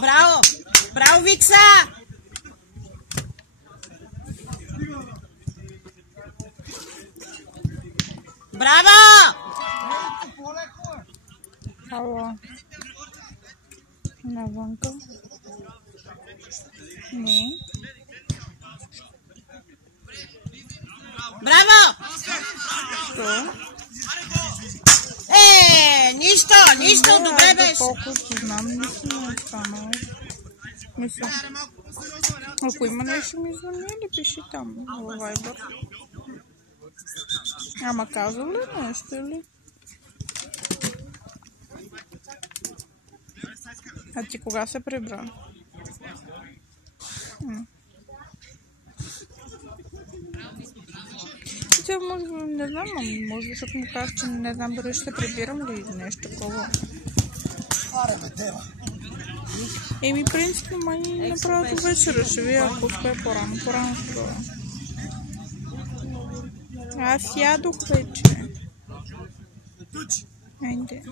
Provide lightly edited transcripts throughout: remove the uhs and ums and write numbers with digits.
Браво! Браво, Викса! Браво! Ало. Навънка. Не. Браво! Що? Нищо, добре беше. Колкото знам, нищо не е станало. Мисля. Ако има нещо ми звъни или пиши там в Viber. Ама казал ли нещо ли? А ти кога се прибра? Тя може, не знам, може защото му казах, че не знам дали ще се прибирам ли нещо такова. Еми, принципно май направо до вечера ще ви, ако успея по-рано ще бъда. Аз ядох вече. Айде.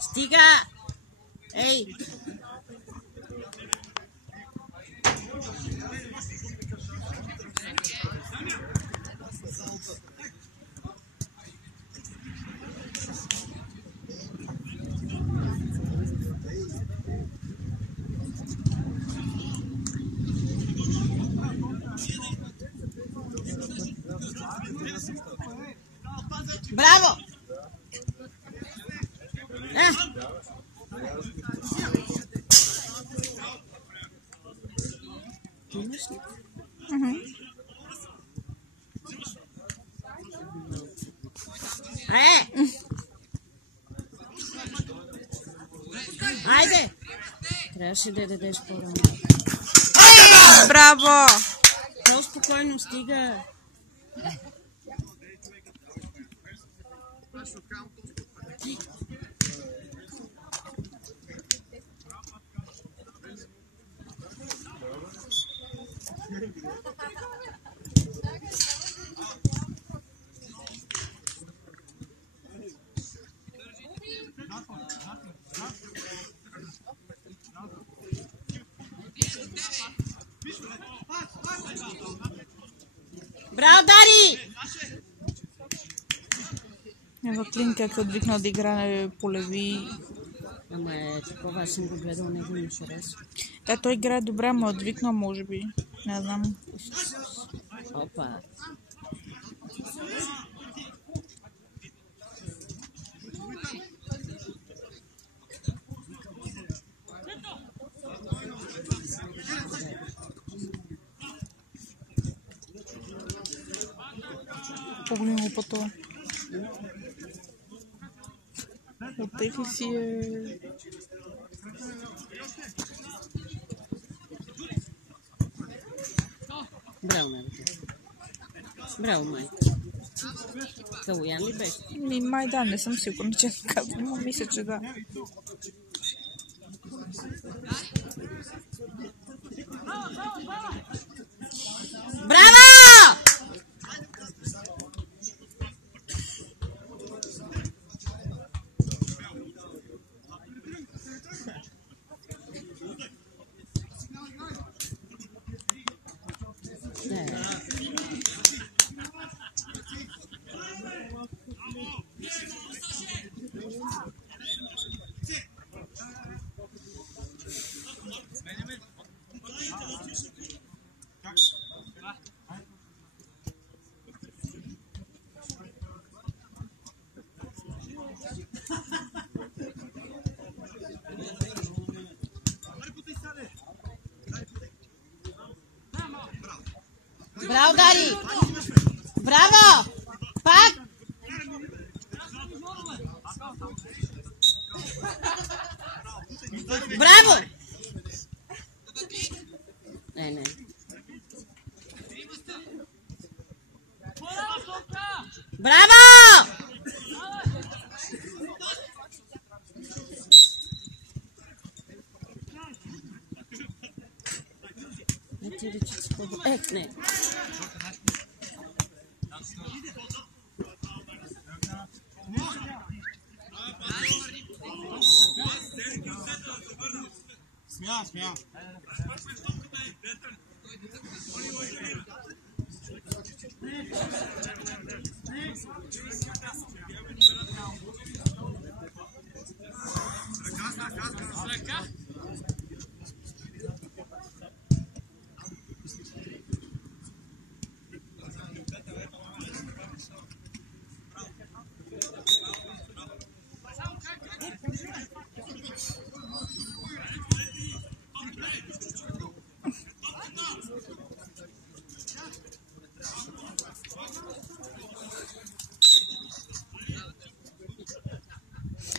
Стига! Ей! Браво! Айде! Трябваше да дадеш по-рано. Браво! По-спокойно стига. Браво, Дари! Ева Клин как отвикнал да играе полеви. Ама е такова, аз съм го гледал, него ми харесва. Да, той играе добре, ама отвикнал може би. Не знам. Опа! Погледни глупато. Отехи си е... Браво, майка. Браво, майка. Калуян ли беше? Май да, не съм сигурна, че казвам, но мисля, че да. Браво! Bravo, Dari! Bravo! Pak! Bravo! Не. Браво! Не. Смя.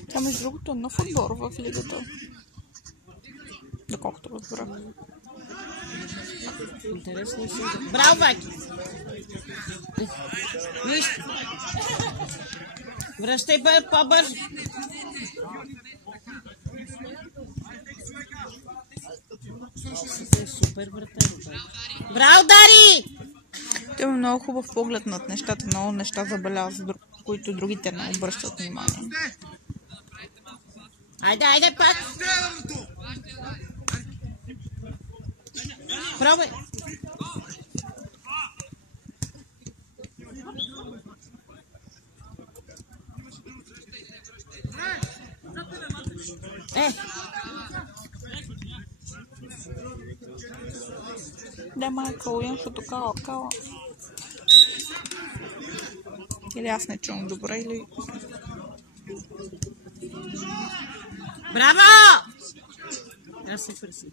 Тя между другото е нов отбор в лигата. Доколкото разбрах. Интересно си. Браво, Ваки! Виж! Връщай по-бързо! Супер вратар. Браво, Дари! Той има много хубав поглед над нещата, много неща забелязва, които другите не обръщат внимание. Айде, пак! Пробай! Да, Майкъл, защото кала. Или аз не чувам добре, или... Браво! Аз се пресим.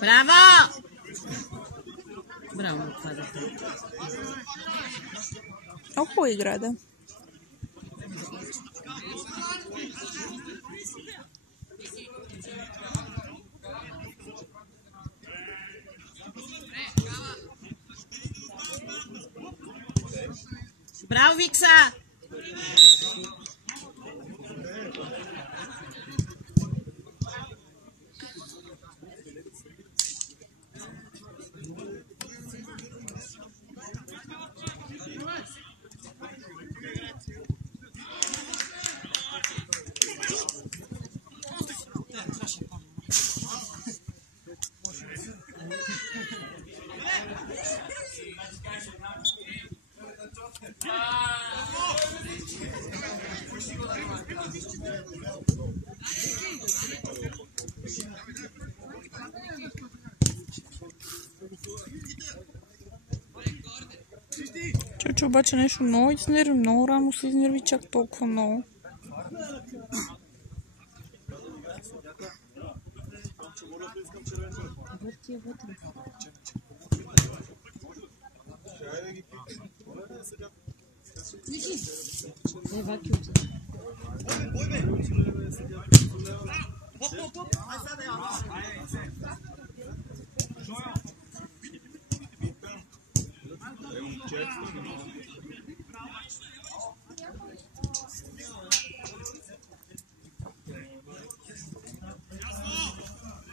Браво! Браво, това да е. Много игра, да. Браво, Викса! Чучо обаче нещо много изнерви, много рано се изнерви чак толкова много.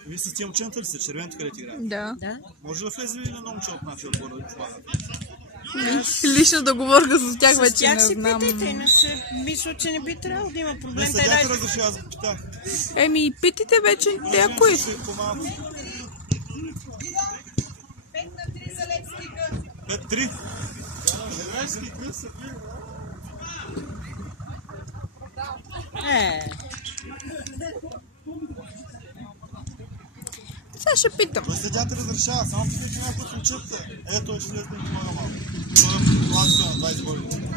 Вие с тия момчета ли са? Червеното къде ти играят? Да. Да. Може да влезе ли на момче от нашия отбор да това? Лична договорка с тях С вече тях не си знам. питайте, иначе мисля, че не би трябвало да има Не проблем. Те съдята дай... разреши, аз го питах. Еми, питайте вече, те ако е. 5-3. Сега ще питам. Той съдята разрешава, само питайте някой от учебта. Ето, ще не помага малко. Той е младши на 20 години.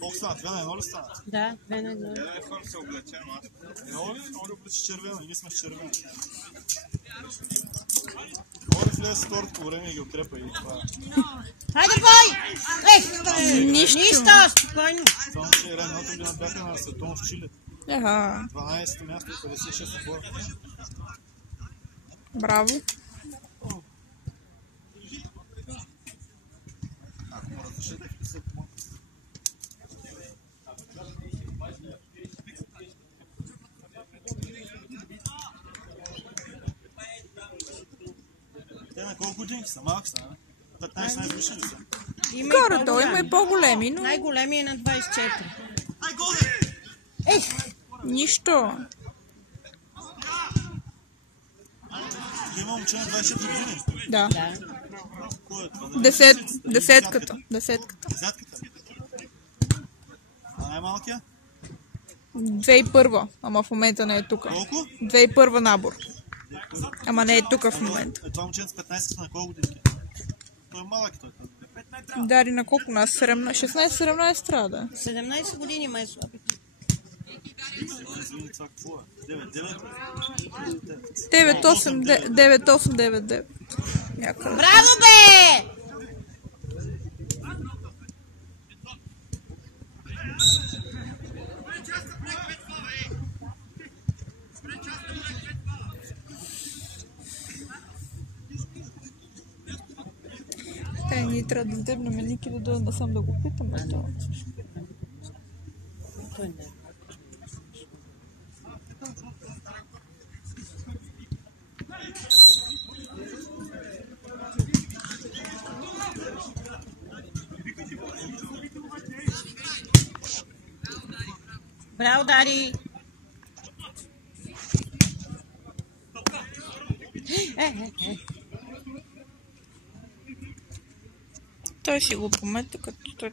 Колко станат? 2 на 1 ли станат? Да, 2 на 1. Се облече, ама. Много ли облече червена? Ние сме с червена. Много ли влезе с второто по време и ги отрепа и това. Хайде, бой! Нищо. Нищо, спокойно. Само, че едната година бяха на световно в Чили. 12-то място и 56 отбора. Браво. Те на колко години са? Малки са, а? 15 висши ли са? Горе-долу има и по-големи, но Най-големи е на 24. нищо. Има момче на 24 години. Да. Да. Кой е това? Десетката. Десятката? А най-малкия? 2001, ама в момента не е тук. Колко? 2001 набор. Ама не е тук в момента. Това момче с 15 на колко години? Той е малък той. Дари на колко нас? 16-17 трябва да. 17 години май слабите. Това какво е? 9-8-9-9. Някъде. Браво, бе! Ние трябва да издебнем Ники да дойде насам да го питаме. Той не е. Браво, Дари! Той си го помета, като той